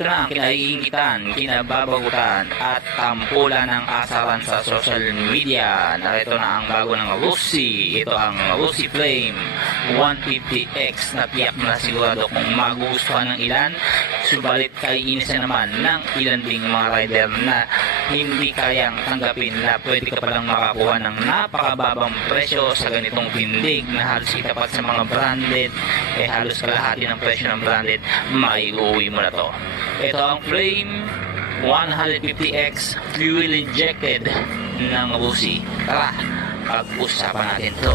ito na ang kinaiingitan, kinababagutan at tampulan ng asaran sa social media. Narito na ang bago ng Rusi. Ito ang Rusi Flame 150X na tiyak na sigurado kung magugustuhan ng ilan, subalit kaiinisan naman ng ilan ding mga rider na hindi kayang tanggapin na pwede ka palang makakuha ng napakababang presyo sa ganitong tindig na halos itapat sa mga branded, halos kalahati ng presyo ng branded, may uuwi mo na to. Ito ang Flame 150X fuel injected ng Rusi. Tara, pag-usapan natin to.